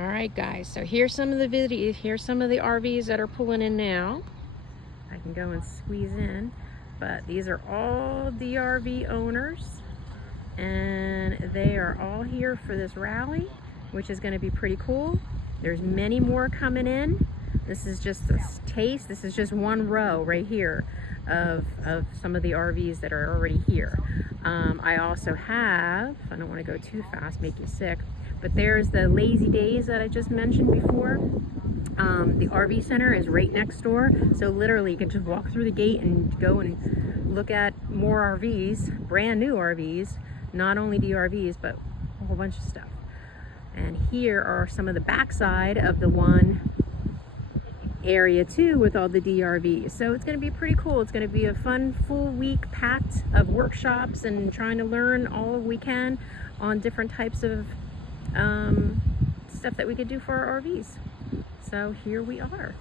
All right, guys, so here's some of the videos. Here's some of the RVs that are pulling in now. I can go and squeeze in, but these are all DRV owners, and they are all here for this rally, which is going to be pretty cool. There's many more coming in. This is just a taste. This is just one row right here of some of the RVs that are already here. I also have, I don't want to go too fast, make you sick, but there's the Lazy Days that I just mentioned before. The RV center is right next door, so literally you can just walk through the gate and go and look at more RVs, brand new RVs, not only DRVs, but a whole bunch of stuff. And here are some of the backside of the one area too, with all the DRVs. So it's going to be pretty cool. It's going to be a fun full week packed of workshops and trying to learn all we can on different types of stuff that we could do for our RVs. So here we are.